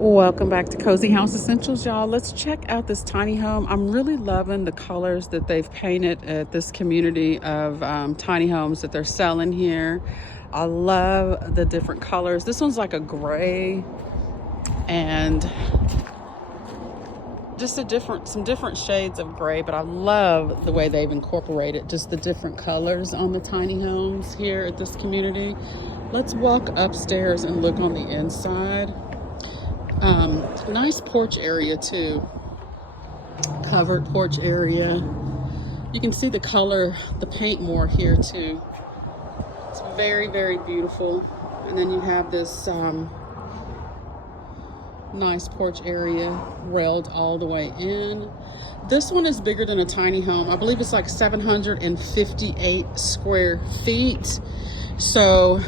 Welcome back to Cozy House Essentials, y'all. Let's check out this tiny home. I'm really loving the colors that they've painted at this community of tiny homes that they're selling here. I love the different colors. This one's like a gray and just some different shades of gray, but I love the way they've incorporated just the different colors on the tiny homes here at this community. Let's walk upstairs and look on the inside. Nice porch area too, covered porch area. You can see the color, the paint more here too. It's very, very beautiful. And then you have this nice porch area railed all the way in. This one is bigger than a tiny home. I believe it's like 758 square feet. So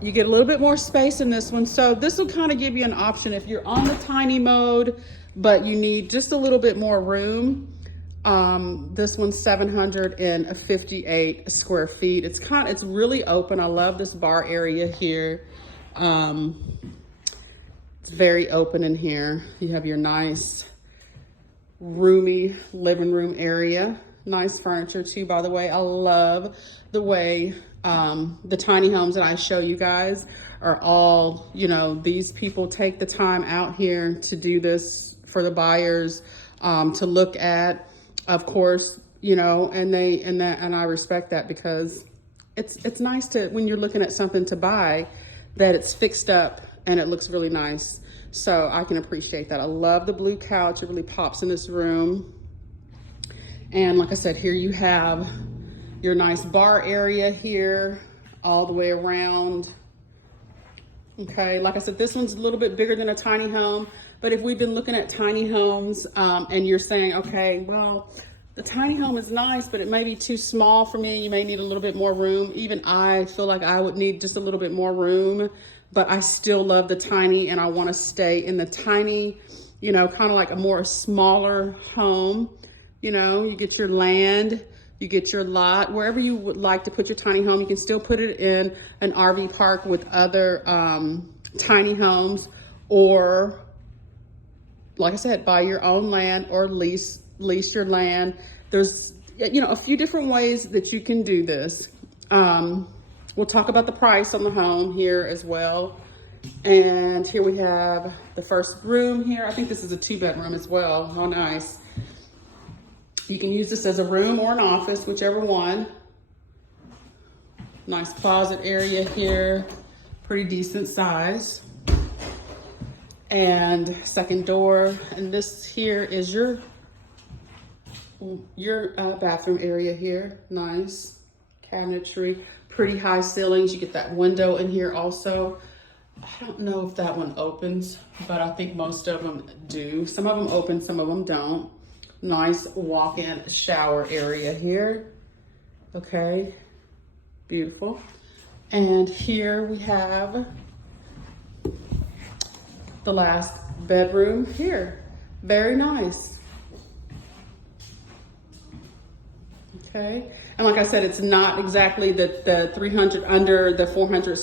you get a little bit more space in this one. So this will kind of give you an option if you're on the tiny mode, but you need just a little bit more room. This one's 758 square feet. It's really open. I love this bar area here. It's very open in here. You have your nice roomy living room area. Nice furniture too, by the way. I love the way the tiny homes that I show you guys are all, these people take the time out here to do this for the buyers, to look at, of course, and I respect that, because it's nice to, when you're looking at something to buy, that it's fixed up and it looks really nice. So I can appreciate that. I love the blue couch. It really pops in this room. And like I said, here you have your nice bar area here all the way around. Okay, like I said, this one's a little bit bigger than a tiny home, but if we've been looking at tiny homes and you're saying, okay, well, the tiny home is nice, but it may be too small for me. You may need a little bit more room. Even I feel like I would need just a little bit more room, but I still love the tiny and I want to stay in the tiny, kind of like a more smaller home. You get your land, you get your lot, wherever you would like to put your tiny home. You can still put it in an RV park with other tiny homes, or like I said, buy your own land or lease your land. There's, a few different ways that you can do this. We'll talk about the price on the home here as well. And here we have the first room here. I think this is a 2-bedroom as well. How nice. You can use this as a room or an office, whichever one. Nice closet area here, pretty decent size. And second door, and this here is your bathroom area here. Nice cabinetry, pretty high ceilings. You get that window in here also. I don't know if that one opens, but I think most of them do. Some of them open, some of them don't. Nice walk-in shower area here. Okay, beautiful. And here we have the last bedroom here. Very nice. Okay, and like I said, it's not exactly the 300 under the 400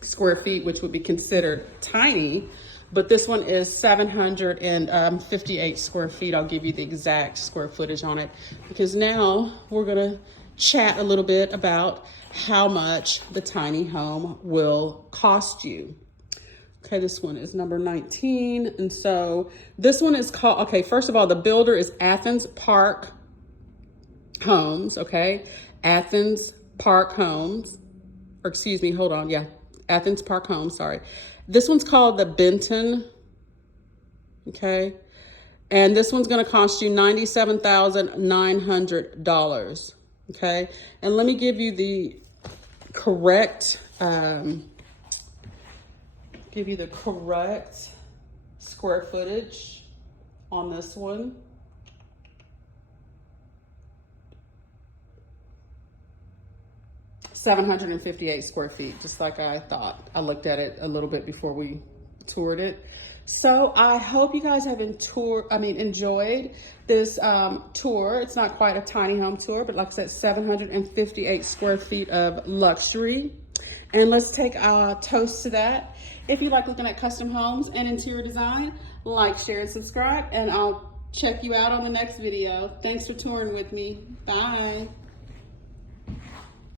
square feet, which would be considered tiny, but this one is 758 square feet. I'll give you the exact square footage on it, because now we're gonna chat a little bit about how much the tiny home will cost you. Okay, this one is number 19. And so this one is called, okay, first of all, the builder is Athens Park Homes, okay? Athens Park Homes, or excuse me, hold on, yeah. Athens Park Homes, sorry. This one's called the Benton, okay? And this one's gonna cost you $97,900, okay? And let me give you the correct, square footage on this one. $758 square feet, just like I thought. I looked at it a little bit before we toured it. So I hope you guys have enjoyed this tour. It's not quite a tiny home tour, but like I said, 758 square feet of luxury. And let's take a toast to that. If you like looking at custom homes and interior design, like, share, and subscribe, and I'll check you out on the next video. Thanks for touring with me. Bye.